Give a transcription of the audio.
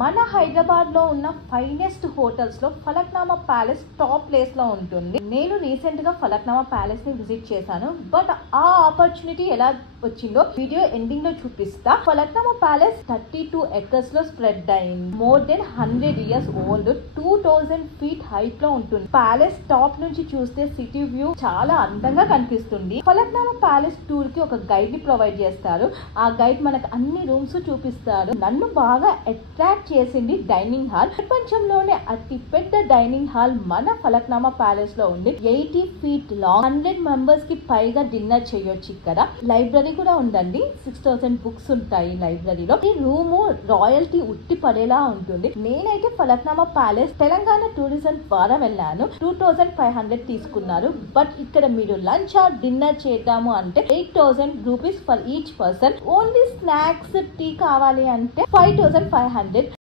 మన హైదరాబాద్ లో ఉన్న ఫైనెస్ట్ హోటల్స్ లో ఫలక్నామా ప్యాలెస్ టాప్ ప్లేస్ లో ఉంటుంది. నేను రీసెంట్ గా ఫలక్నామా ప్యాలెస్ ని విజిట్ చేశాను. బట్ ఆ ఆపర్చునిటీ ఎలా వచ్చిందో వీడియో ఎండింగ్ లో చూపిస్తా. ఫలక్నామా ప్యాలెస్ 32 ఎకర్స్ లో స్ప్రెడ్ అయింది. More than 100 years old, 2000 feet height లో ఉంటుంది. ప్యాలెస్ టాప్ నుంచి చూస్తే సిటీ వ్యూ చాలా అందంగా కనిపిస్తుంది. ఫలక్నామా ప్యాలెస్ టూర్ కి ఒక గైడ్ ని ప్రొవైడ్ చేస్తారు. ఆ గైడ్ మనకు అన్ని రూమ్స్ చూపిస్తారు. నన్ను బాగా అట్రాక్ట్ చేసింది డైనింగ్ హాల్. ప్రపంచంలోనే అతి పెద్ద డైనింగ్ హాల్ మన ఫలక్నామా ప్యాలెస్ లో ఉంది. 80 ఫీట్ లాంగ్, 100 మెంబర్స్ కి పైగా డిన్నర్ చేయొచ్చు. ఇక్కడ లైబ్రరీ కూడా ఉందండి. 6000 బుక్స్ ఉంటాయి లైబ్రరీలో. ఈ రూమ్ రాయల్టీ ఉట్టి పడేలా ఉంటుంది. నేనైతే ఫలక్నామా ప్యాలెస్ తెలంగాణ టూరిజం ద్వారా వెళ్ళాను. 2500 తీసుకున్నారు. బట్ ఇక్కడ మీరు లంచ్ ఆర్ డిన్నర్ చేద్దాము అంటే 8000 rupees for each person. Only snacks tea కావాలి అంటే 5500.